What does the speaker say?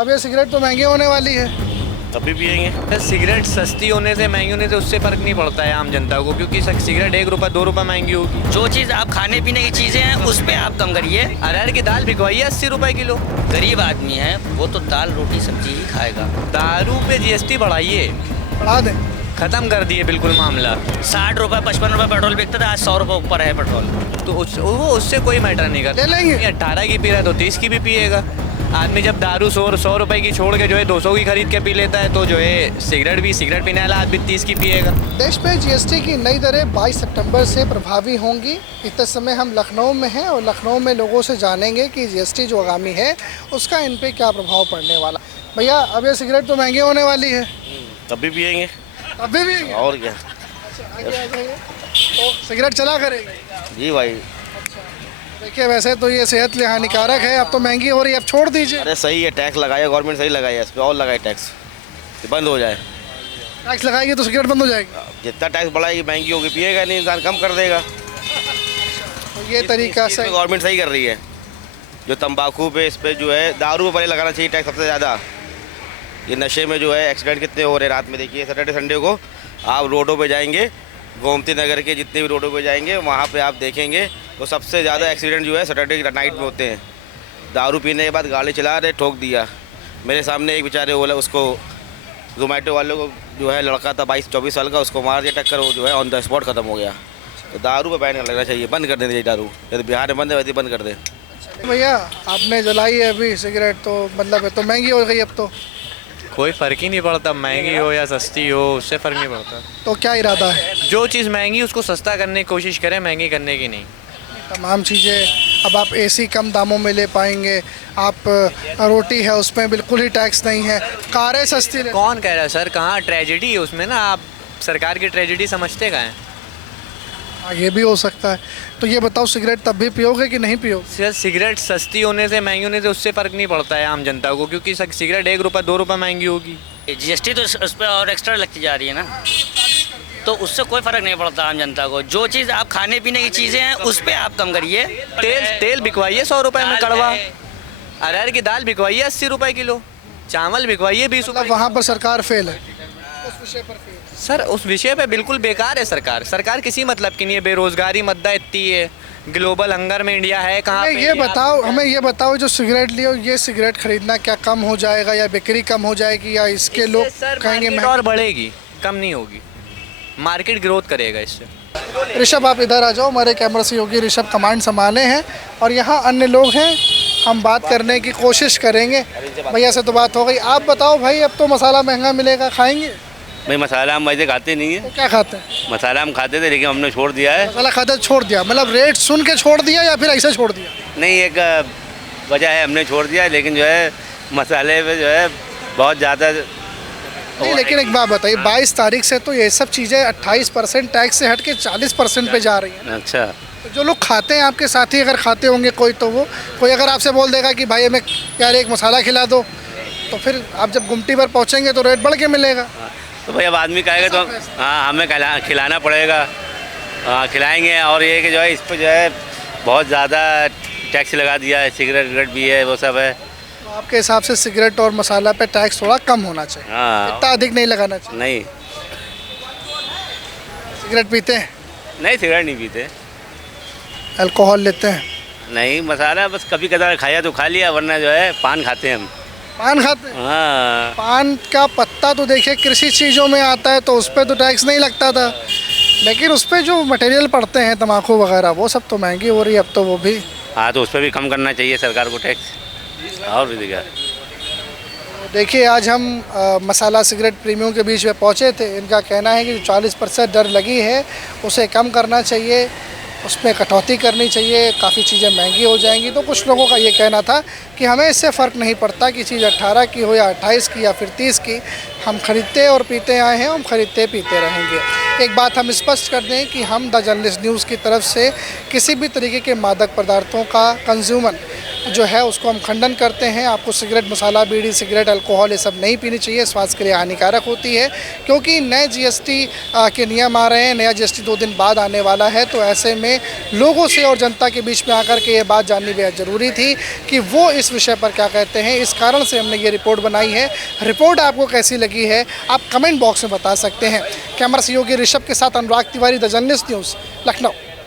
अब ये सिगरेट तो महंगी होने वाली है। तभी पियेंगे। सिगरेट सस्ती होने से महंगी होने से उससे फ़र्क नहीं पड़ता है आम जनता को, क्योंकि सिगरेट 1 रुपये 2 रुपये महंगी होगी। जो चीज़ आप खाने पीने की चीज़ें हैं उस पर आप कम करिए। अरहर की दाल बिकवाइए 80 रुपये किलो। गरीब आदमी है वो तो दाल रोटी सब्जी ही खाएगा। दारू पे GST बढ़ाइए, बढ़ा दें। ख़त्म कर दिए बिल्कुल मामला। 60 रुपये 55 रुपये पेट्रोल बिकता था, आज 100 रुपये ऊपर है पेट्रोल। तो वो उससे कोई मैटर नहीं करता। ले लेंगे। 18 की पी रहा है तो 30 की भी पिएगा। आदमी जब दारू 100 रुपए की छोड़ के जो है 200 की खरीद के पी लेता है, तो जो है सिगरेट पीने वाला आदमी 30 की पिएगा। देश में GST की नई दरें 22 सितंबर से प्रभावी होंगी। इस समय हम लखनऊ में हैं और लखनऊ में लोगों से जानेंगे कि GST जो आगामी है उसका इन पे क्या प्रभाव पड़ने वाला। भैया अब ये सिगरेट तो महंगी होने वाली है। तभी पियेंगे। अभी भी और क्या। आगे आ जाइए। तो सिगरेट चला करेंगे। जी भाई। देखिए वैसे तो ये सेहत लिए हानिकारक है, अब तो महंगी हो रही है, अब छोड़ दीजिए। अरे सही है, टैक्स लगाया गवर्नमेंट, सही लगाया, इस पर और लगाए टैक्स, ये बंद हो जाए। टैक्स लगाएगी तो सिगरेट बंद हो जाएगी। जितना टैक्स बढ़ाएगी महंगी होगी, पिएगा नहीं इंसान, कम कर देगा। तो ये तरीका से गवर्नमेंट सही कर रही है। जो तंबाकू पे, इस पे जो है दारू पे पहले लगाना चाहिए टैक्स सबसे ज़्यादा। ये नशे में जो है एक्सीडेंट कितने हो रहे हैं रात में। देखिए सैटरडे संडे को आप रोडों पे जाएंगे, गोमती नगर के जितने भी रोडों पे जाएंगे वहाँ पे आप देखेंगे तो सबसे ज़्यादा एक्सीडेंट जो है सैटरडे की नाइट में होते हैं। दारू पीने के बाद गाड़ी चला रहे, ठोक दिया। मेरे सामने एक बेचारे बोला, उसको जोमेटो वाले को जो है लड़का था 22-24 साल का, उसको मार दिया टक्कर, वो जो है ऑन द स्पॉट ख़त्म हो गया। तो दारू पे बैन लगना चाहिए, बंद कर देना चाहिए दारू। यदि बिहार में बंद है वैसे बंद कर दे। भैया आपने जलाई है अभी सिगरेट, तो मतलब है तो महंगी हो गई अब तो। कोई फ़र्क ही नहीं पड़ता, महंगी हो या सस्ती हो, उससे फ़र्क नहीं पड़ता। तो क्या इरादा है? जो चीज़ महंगी उसको सस्ता करने की कोशिश करें, महंगी करने की नहीं। तमाम चीज़ें अब आप AC कम दामों में ले पाएंगे, आप रोटी है उसमें बिल्कुल ही टैक्स नहीं है, कारें सस्ती ले। कौन कह रहा है सर, कहाँ ट्रेजेडी है उसमें ना, आप सरकार की ट्रेजेडी समझते कहाँ हैं? हाँ ये भी हो सकता है। तो ये बताओ सिगरेट तब भी पियोगे कि नहीं पियोगे? सर सिगरेट सस्ती होने से महंगी होने से उससे फ़र्क नहीं पड़ता है आम जनता को, क्योंकि सिगरेट 1 रुपये 2 रुपये महंगी होगी। GST तो उस पर और एक्स्ट्रा लगती जा रही है ना, तो उससे कोई फ़र्क नहीं पड़ता आम जनता को। जो चीज़ आप खाने पीने की चीज़ें हैं उस पर आप कम करिए। तेल बिकवाइए 100 रुपये में कड़वा। अरहर की दाल बिकवाइए 80 रुपये किलो। चावल बिकवाइए 20 रुपये। मतलब वहाँ पर सरकार फेल है, उस विषय पर फेल। सर उस विषय पे बिल्कुल बेकार है सरकार किसी मतलब की नहीं है। बेरोजगारी मद्दा इतनी है, ग्लोबल हंगर में इंडिया है कहाँ पे? हमें ये बताओ जो सिगरेट लियो, ये सिगरेट खरीदना क्या कम हो जाएगा या बिक्री कम हो जाएगी या इसके लोग कहेंगे मार्केट और बढ़ेगी, कम नहीं होगी। मार्केट ग्रोथ करेगा इससे। ऋषभ आप इधर आ जाओ, हमारे कैमरा सहयोगी ऋषभ कमांड संभाले हैं और यहाँ अन्य लोग हैं, हम बात करने की कोशिश करेंगे। भैया से तो बात हो गई, आप बताओ भाई अब तो मसाला महंगा मिलेगा, खाएंगे? भाई मसाला हम वैसे खाते नहीं है। तो क्या खाते हैं? मसाला हम खाते थे लेकिन हमने छोड़ दिया है। मसाला खाते छोड़ दिया, मतलब रेट सुन के छोड़ दिया या फिर ऐसे छोड़ दिया? नहीं, एक वजह है हमने छोड़ दिया, लेकिन जो है मसाले पे जो है बहुत ज़्यादा। नहीं लेकिन एक बात बताइए, 22 तारीख से तो ये सब चीज़ें 28% टैक्स से हट के 40% पे जा रही हैं। अच्छा, तो जो लोग खाते हैं, आपके साथी अगर खाते होंगे कोई, तो वो कोई अगर आपसे बोल देगा कि भाई हमें यार एक मसाला खिला दो, तो फिर आप जब गुमटी पर पहुँचेंगे तो रेट बढ़ के मिलेगा। तो भाई अब आदमी कहेगा तो हाँ हमें खिलाना पड़ेगा। हाँ खिलाएंगे। और ये कि जो है इस पर जो है बहुत ज़्यादा टैक्स लगा दिया है, सिगरेट भी है, वो सब है। तो आपके हिसाब से सिगरेट और मसाला पे टैक्स थोड़ा कम होना चाहिए, हाँ इतना अधिक नहीं लगाना चाहिए। नहीं, सिगरेट पीते हैं? नहीं सिगरेट नहीं पीते। अल्कोहल लेते हैं? नहीं, मसाला बस कभी कदार खाया तो खा लिया, वरना जो है पान खाते हैं हम। पान खाते हैं? हाँ। पान का पत्ता तो देखिए कृषि चीज़ों में आता है, तो उस पर तो टैक्स नहीं लगता था, लेकिन उस पर जो मटेरियल पड़ते हैं तम्बाकू वगैरह वो सब तो महंगी हो रही है अब तो वो भी। हाँ तो उस पर भी कम करना चाहिए सरकार को टैक्स। और भी दिखा देखिए आज हम मसाला सिगरेट प्रेमियों के बीच में पहुंचे थे। इनका कहना है कि जो 40% दर लगी है उसे कम करना चाहिए, उसमें कटौती करनी चाहिए, काफ़ी चीज़ें महंगी हो जाएंगी। तो कुछ लोगों का ये कहना था कि हमें इससे फ़र्क नहीं पड़ता कि चीज़ 18 की हो या 28 की या फिर 30 की, हम खरीदते और पीते आए हैं, हम खरीदते पीते रहेंगे। एक बात हम स्पष्ट कर दें कि हम द जर्नलिस्ट न्यूज़ की तरफ से किसी भी तरीके के मादक पदार्थों का कंज्यूमर जो है उसको हम खंडन करते हैं। आपको सिगरेट, मसाला, बीड़ी, सिगरेट, अल्कोहल ये सब नहीं पीनी चाहिए, स्वास्थ्य के लिए हानिकारक होती है। क्योंकि नए जीएसटी के नियम आ रहे हैं, नया जीएसटी 2 दिन बाद आने वाला है, तो ऐसे में लोगों से और जनता के बीच में आकर के ये बात जाननी बेहद ज़रूरी थी कि वो इस विषय पर क्या कहते हैं। इस कारण से हमने ये रिपोर्ट बनाई है। रिपोर्ट आपको कैसी लगी है आप कमेंट बॉक्स में बता सकते हैं। कैमरा सहयोगी ऋषभ के साथ Anurag Tiwari, the journalist news, Lucknow.